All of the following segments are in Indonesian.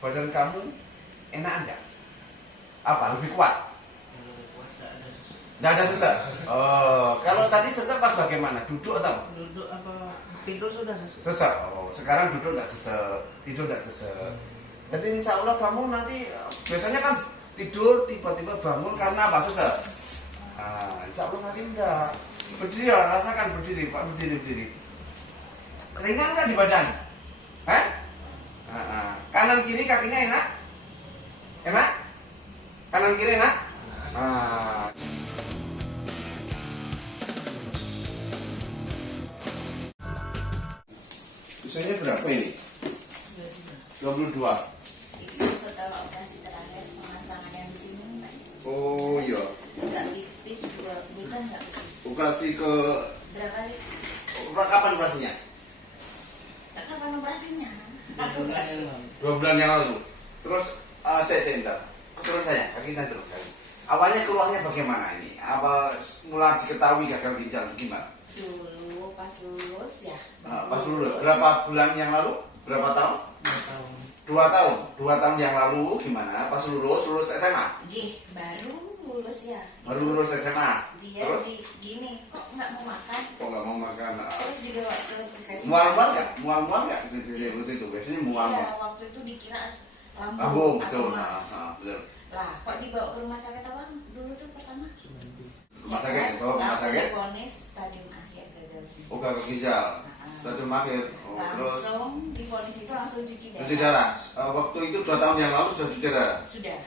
badan kamu enak enggak? Apa lebih kuat? Nggak ada sesak. Oh, kalau tadi sesak pas bagaimana? Duduk atau? Duduk apa tidur sudah sesak. Sesak. Oh, sekarang duduk nggak sesak, tidur nggak sesak. Jadi insya Allah kamu nanti biasanya kan tidur tiba-tiba bangun karena apa? Sesak. Nah, insya Allah nanti enggak. Berdiri lah, rasakan berdiri, Pak, berdiri. Keringan nggak di badan? Hah? Kanan kiri kakinya enak? Enak? Kanan kiri enak? Usianya berapa ini? 22. Itu setelah operasi terakhir pemasangan yang di sini, Mas. Oh iya. Enggak pipis, bukan enggak pipis. Operasi ke Berapa kali? kapan operasinya? Kapan operasinya? 2 bulan yang lalu. Terus saya entar. Terus saya, kaki saya terus saya. Awalnya keluarnya bagaimana ini? Apa mulai diketahui gagal ginjal gimana? Dulu pas lulus ya. Pas lulus. Berapa bulan yang lalu? Berapa tahun? 2 tahun. 2 tahun yang lalu gimana? Pas lulus SMA? Baru lulus ya. Baru lulus SMA. Dia Terus? gini, kok nggak mau makan? Kok nggak mau makan? Terus dibawa ke puskesmas. Mual-mual nggak? Mual-mual nggak? Waktu itu biasanya mual-mual. Iya, waktu itu dikira lambung. Lambung, atau betul. mah. Betul. Lah, kok dibawa ke rumah sakit apa dulu tuh pertama? Rumah sakit, rumah Langsung sakit. divonis stadium akhir gagal ginjal. Oh, gagal ginjal. Satu makin. Terus Langsung divonis itu langsung cuci darah. cuci darah. Waktu itu 2 tahun yang lalu sudah cuci darah. Sudah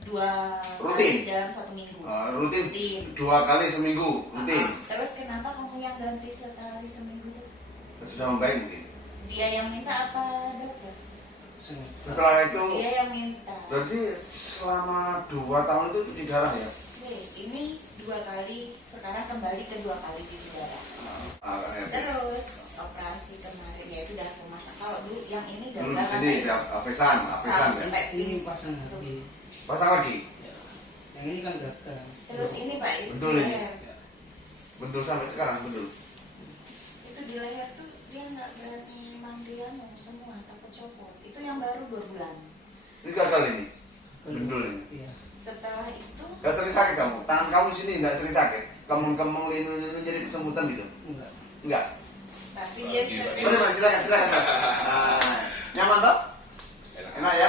2 Rutin? kali dalam 1 minggu. Rutin 2 kali seminggu. Rutin. Terus kenapa kamu yang ganti sekali seminggu tuh? Sudah membaik mungkin. Dia yang minta apa dokter? Setelah itu Dia yang minta. berarti selama 2 tahun itu cuci darah ya? Ini 2 kali, sekarang kembali ke 2 kali cuci darah. Terus operasi kemarin ya itu udah pemasak. Kalau dulu yang ini Dulu gagal di sini ya, Avesan ya. sampai Ini pasang lagi. Pasang lagi. Yang ini kan gagal. Terus ini Pak Is, Betul di ini. leher. Bendul sampai sekarang bendul. Itu di leher tuh dia nggak berani mandian semua, takut copot. Itu yang baru 2 bulan. Ini gagal ini. Bendul ini. Iya. Setelah itu Gak sering sakit kamu? Tangan kamu sini gak sering sakit? Kemeng-kemeng linu-linu jadi kesemutan gitu? Enggak. Enggak? tapi dia Boleh Mas, silakan. Nyaman toh? Enak ya?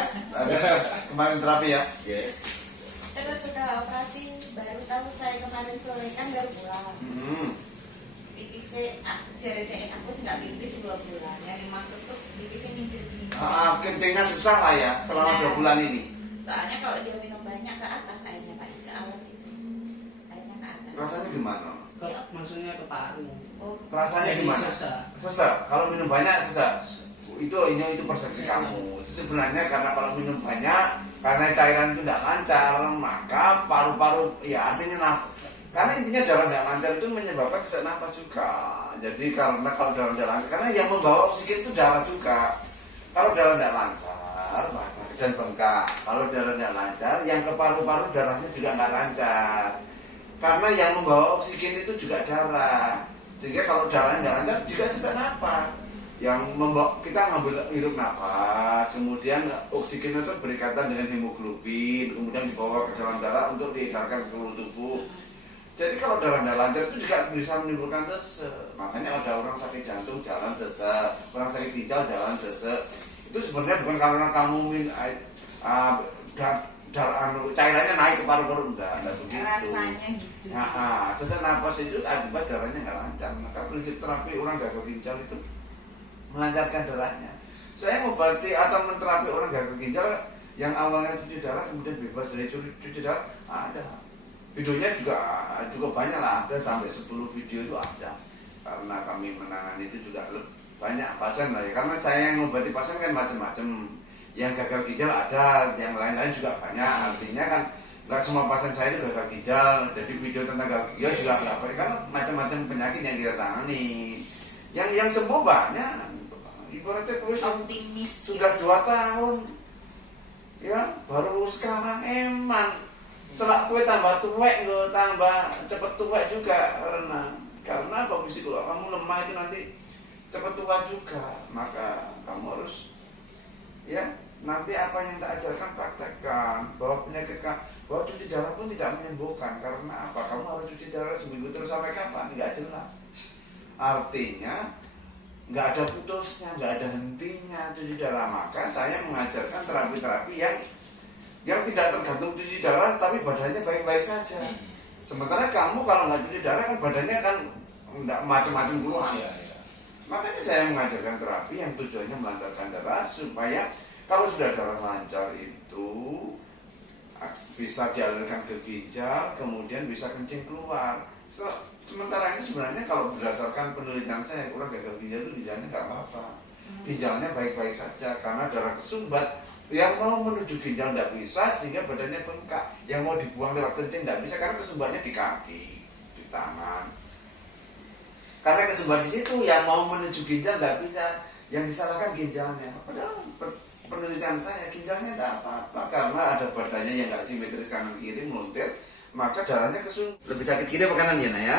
Kemarin terapi ya? terus setelah operasi baru tahu saya kemarin sore kan baru pulang. Pipisnya jaraknya aku nggak pipis 2 bulan. Yang dimaksud tuh pipisnya minjil gini. Kencingnya susah lah ya selama 2 bulan ini. Soalnya kalau dia minum banyak ke atas airnya Pak Is, ke alat itu. Airnya ke atas. Rasanya gimana? Maksudnya ke paru. Oh, Rasanya gimana? Sesak. Sesak. Kalau minum banyak sesak. Itu persepsi kamu. Itu sebenarnya karena kalau minum banyak, karena cairan itu tidak lancar, maka paru-paru ya artinya karena intinya darah tidak lancar itu menyebabkan sesak nafas juga. Jadi karena kalau darah tidak lancar, karena yang membawa oksigen itu darah juga. Kalau darah tidak lancar dan bengkak. Kalau darah tidak lancar, yang ke paru-paru darahnya juga nggak lancar. Karena yang membawa oksigen itu juga darah. Sehingga kalau darahnya nggak lancar juga sesak nafas. Yang membawa kita ngambil hirup nafas, kemudian oksigen itu berikatan dengan hemoglobin, kemudian dibawa ke dalam darah untuk diedarkan ke seluruh tubuh. Jadi kalau darah tidak lancar itu juga bisa menimbulkan sesak. Makanya ada orang sakit jantung jalan sesak, orang sakit ginjal jalan sesak. Itu sebenarnya bukan karena kamu cairannya naik ke paru-paru, enggak begitu. rasanya gitu. Sesak nafas itu akibat darahnya nggak lancar. Maka prinsip terapi orang gagal ginjal itu melancarkan darahnya. Saya mengobati atau menterapi orang gagal ginjal yang awalnya cuci darah kemudian bebas dari cuci darah ada. Videonya juga cukup banyak lah, ada sampai 10 video itu ada. Karena kami menangani itu juga banyak pasien lah ya. Karena saya yang mengobati pasien kan macam-macam. Yang gagal ginjal ada, yang lain-lain juga banyak. Artinya kan nggak semua pasien saya itu gagal ginjal. Jadi video tentang gagal ginjal juga nggak banyak. Karena macam-macam penyakit yang kita tangani. Yang sembuh banyak. Ibaratnya gue Optimis sudah 2 tahun. Ya, baru sekarang eman. Setelah kue tambah tuwek, tambah cepet tuwek juga karena kondisi kalau kamu lemah itu nanti cepet tua juga, maka kamu harus ya nanti apa yang tak ajarkan praktekkan, bahwa bahwa cuci darah pun tidak menyembuhkan. Karena apa? Kamu harus cuci darah seminggu terus sampai kapan? Nggak jelas. Artinya nggak ada putusnya, nggak ada hentinya cuci darah. Maka saya mengajarkan terapi-terapi yang tidak tergantung cuci darah, tapi badannya baik-baik saja. Sementara kamu kalau nggak cuci darah kan badannya kan nggak macam-macam puluhan. Makanya saya mengajarkan terapi yang tujuannya melancarkan darah supaya kalau sudah darah lancar itu bisa dialirkan ke ginjal, kemudian bisa kencing keluar. Sementara ini sebenarnya kalau berdasarkan penelitian saya, kurang gagal ginjal itu ginjalnya nggak apa-apa, ginjalnya baik-baik saja karena darah kesumbat. Yang mau menuju ginjal tidak bisa sehingga badannya bengkak. Yang mau dibuang lewat kencing tidak bisa karena kesumbatnya di kaki, di tangan. Karena kesumbat di situ, yang mau menuju ginjal tidak bisa. Yang disalahkan ginjalnya. Padahal penelitian saya ginjalnya tidak apa-apa karena ada badannya yang nggak simetris kanan kiri meluntir, maka darahnya kesumbat. Lebih sakit kiri apa kanan ya, Nak ya?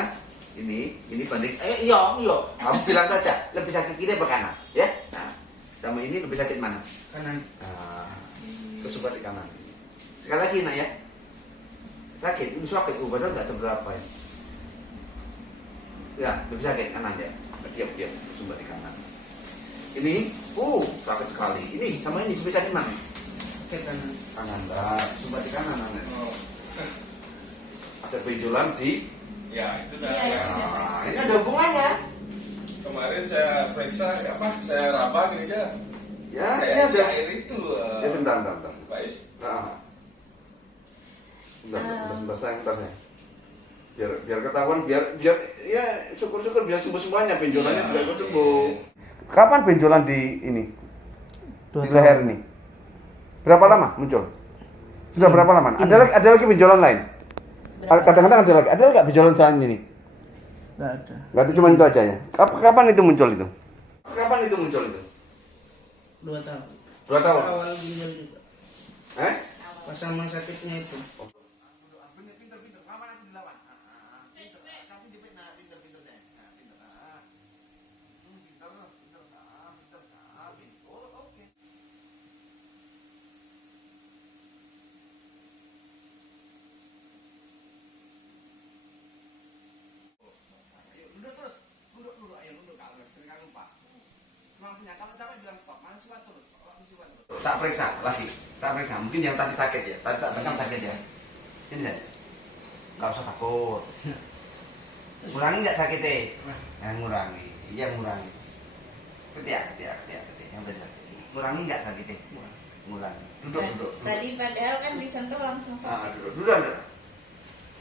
Ini banding. Iya. Kamu bilang saja lebih sakit kiri apa kanan, ya? Nah, sama ini lebih sakit mana? Kanan. Kesumbat di kanan. Sekali lagi, Nak ya. Sakit, ini sakit, padahal nggak seberapa ya. Ya, lebih sakit kanan ya. Diam, kesumbat di kanan. Ini, sakit sekali. Ini sama ini lebih sakit mana? Ke kanan. Kanan, kesumbat di kanan. Ada benjolan di. Ya, itu dah. Nah, ini ada hubungannya. Kemarin saya periksa, saya raba gitu aja. Ya, ini Kayak ada. air itu. Ya, sebentar. Pak Is. Bentar saya. Biar ketahuan, biar ya syukur-syukur biar sembuh semuanya, benjolannya juga ikut sembuh. Kapan benjolan di ini? Di leher ini? Berapa lama muncul? Sudah berapa lama? Ada lagi benjolan lain? Kadang-kadang ada lagi nggak benjolan selain ini? Nggak ada. Nggak ada, cuma itu aja ya. Kapan itu muncul itu? 2 tahun. 2 tahun. Awal ginjal juga. Pas sama sakitnya itu. Pinter. Kapan aku dilawan? Tapi pinter saya. Pinter. Oke. Duduk. Ayo duduk. Sering lupa. Mampunya kalau capek bilang stop. Mahasiswa turun. Tak periksa lagi. Mungkin yang tadi sakit ya. Tadi tak tekan sakit ya. Sini deh. Gak usah takut. Ngurangi nggak sakitnya? Ngurangi. Iya ngurangi. Ketiak. Yang benar. Ngurangi nggak sakitnya? Ngurangi. Duduk. Tadi padahal kan disentuh langsung sakit. Duduk.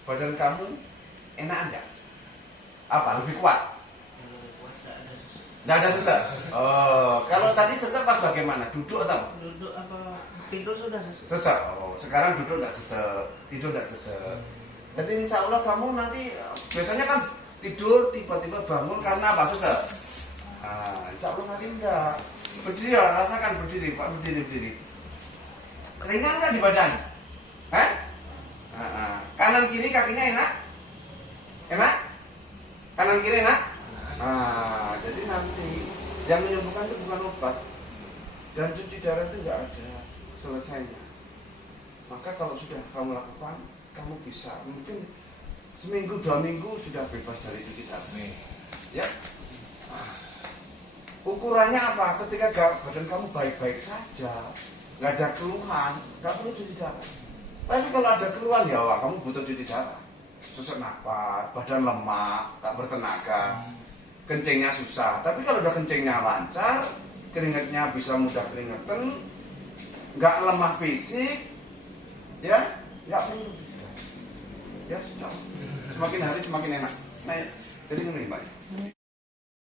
Badan kamu enak enggak? Apa? Lebih kuat? Nggak ada sesak. Kalau tadi sesak pas bagaimana? Duduk atau? Duduk apa tidur sudah sesak. Sesak. Sekarang duduk nggak sesak, tidur nggak sesak. Jadi insya Allah kamu nanti biasanya kan tidur tiba-tiba bangun karena apa? Sesak. Insya Allah nanti enggak. Berdiri, rasakan berdiri, Pak, berdiri. Keringan nggak di badan? Kanan kiri kakinya enak? Kanan kiri enak? Jadi nanti yang menyembuhkan itu bukan obat dan cuci darah itu nggak ada selesainya. Maka kalau sudah kamu lakukan, kamu bisa mungkin seminggu 2 minggu sudah bebas dari cuci darah. Ya. Ukurannya apa? Ketika badan kamu baik-baik saja, nggak ada keluhan, nggak perlu cuci darah. Tapi kalau ada keluhan ya kamu butuh cuci darah. Sesak napas, badan lemah, nggak bertenaga. Kencingnya susah, tapi kalau udah kencingnya lancar, keringatnya bisa mudah keringetan, nggak lemah fisik, ya nggak perlu juga. Ya sudah, semakin hari semakin enak. Nah, jadi ini Mbak.